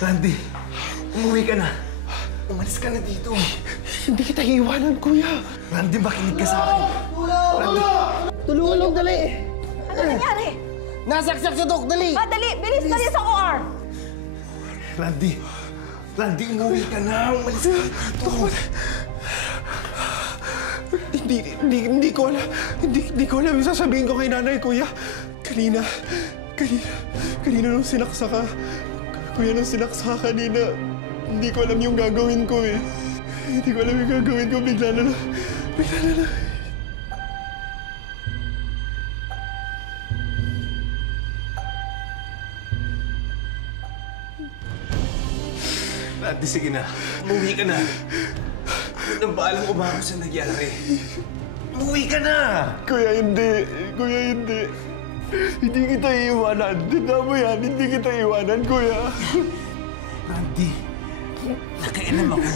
Randy, umuwi ka na. Umalis ka na dito. Hindi kita iiwanan, Kuya. Randy, makinig ka sa akin. Randy! Tulungan, dali! Ano nangyari? Nasaksak si Doc, dali! Dali! Bilis na sa OR! Randy! Randy, umuwi ka na. Umalis ka dito. Hindi ko alam. Hindi ko alam yung sasabihin ko kay nanay, Kuya. Kanina nung sinaksa ka. Kuya, nung sinaksa ka kanina, hindi ko alam yung gagawin ko eh. Hindi ko alam yung gagawin ko. Bigla na lang. Randy, sige na. Umuwi ka na. Nang paalam ko ba ako sa nangyari? Umuwi ka na! Kuya, hindi. Kuya, hindi. Hindi kita iiwanan. Tanda mo yan. Hindi kita iiwanan, Kuya. Randy, nakailam ako.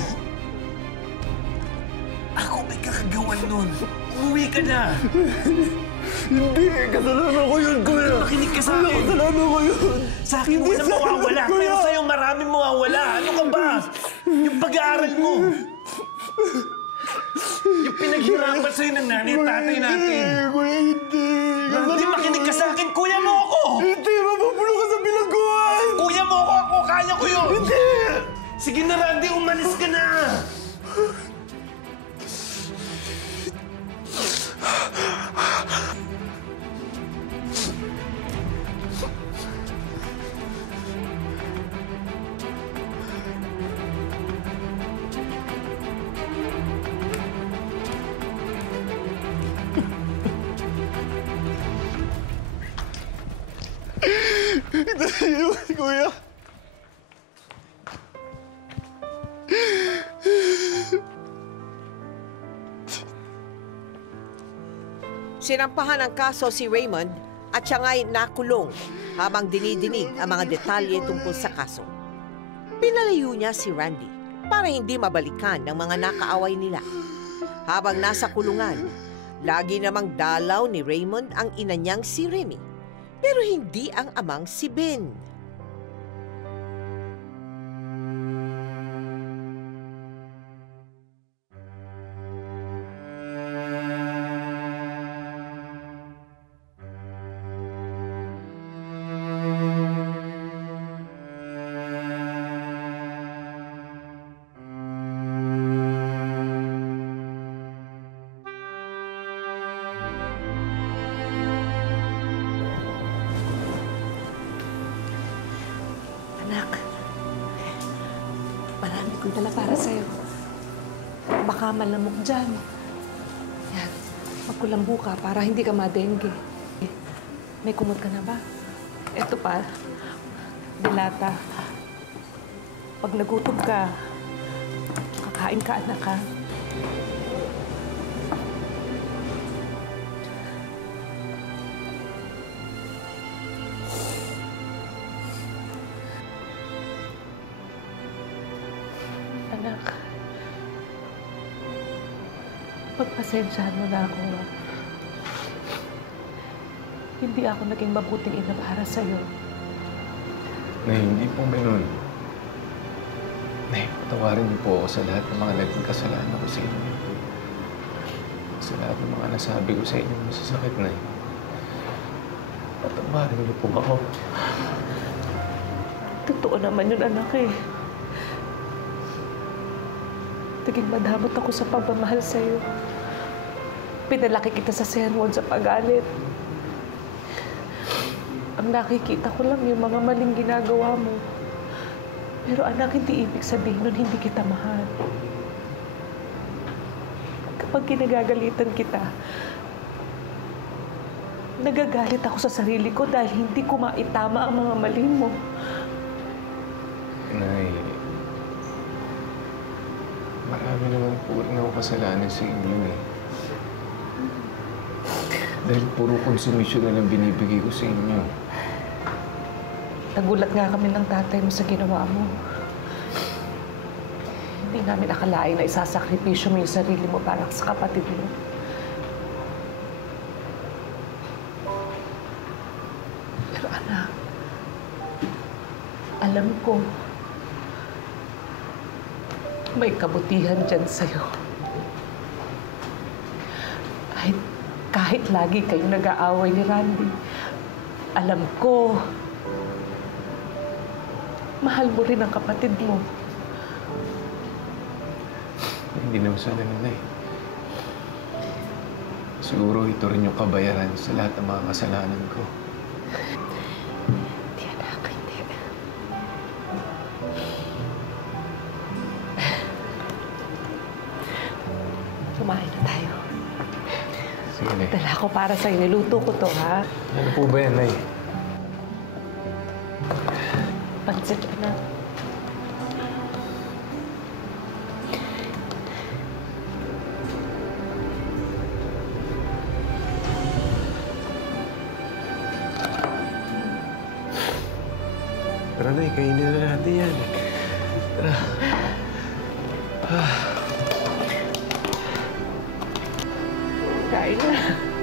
Ako may kakagawan nun. Umuwi ka na! Hindi. Kasalanan ko yun, Kuya. Makinig ka sa akin. Kasalanan ko yun. Sa akin mo na mawawala. Pero sa'yo maraming mawawala. Ano ka ba? Yung pag-aaral mo. Yung pinaghirapan sa'yo ng nanay at tatay natin. Kuya, hindi. Randy, makinig ka sa akin. Kuya mo ako! Hindi. Mapapulong ka sa bilangguan. Kuya mo ako! Kaya ko yun! Hindi. Sige na, Randy. Umalis ka na! Kuya. Sinampahan ng kaso si Raymond at siya nga'y nakulong habang dinidinig ang mga detalye tungkol sa kaso. Pinalayo niya si Randy para hindi mabalikan ng mga nakaaway nila. Habang nasa kulungan, lagi namang dalaw ni Raymond ang ina niyang si Remy, pero hindi ang amang si Ben. Anak, marami kong dala para sa'yo. Baka malamok dyan. Yan, magkulambo ka para hindi ka madengue. May kumot ka na ba? Eto pa, dilata. Pag nagutom ka, kakain ka, anak, ha? Anak, pagpasensyahan mo na ako. Hindi ako naging mabuting ina para sa'yo. Nay, hindi po ganun. Nay, patawarin niyo po ako sa lahat ng mga naging kasalanan ko sa inyo. Sa lahat ng mga nasabi ko sa inyo masasakit, Nay. Patawarin niyo po ako. Totoo naman yun, anak, eh. Naging madamot ako sa pagmamahal sa'yo. Pinalaki kita sa sermon sa pag-alit. Ang nakikita ko lang yung mga maling ginagawa mo. Pero anak, hindi ibig sabihin nun hindi kita mahal. Kapag kinagagalitan kita, nagagalit ako sa sarili ko dahil hindi ko maitama ang mga mali mo. Nay, marami naman po rin ako kasalanan sa inyo eh. Dahil puro konsumisyon na lang binibigay ko sa inyo. Nagulat nga kami ng tatay mo sa ginawa mo. Hindi namin akalain na isasakripisyo mo yung sarili mo para sa kapatid mo. Pero anak, alam ko may kabutihan dyan sa'yo. Kahit lagi kayong nag-aaway ni Randy, alam ko, mahal mo rin ang kapatid mo. Hindi naman sana, Nanay. Siguro ito rin yung kabayaran sa lahat ng mga kasalanan ko. Hindi, anak, hindi. Kumain na tayo. Sige, Nay. Dala ko para sa'yo. Niluto ko to, ha? Ano po ba yan, Nay? Pansit, anak. Tara na, kainin na natin yan. Tara. Kain na.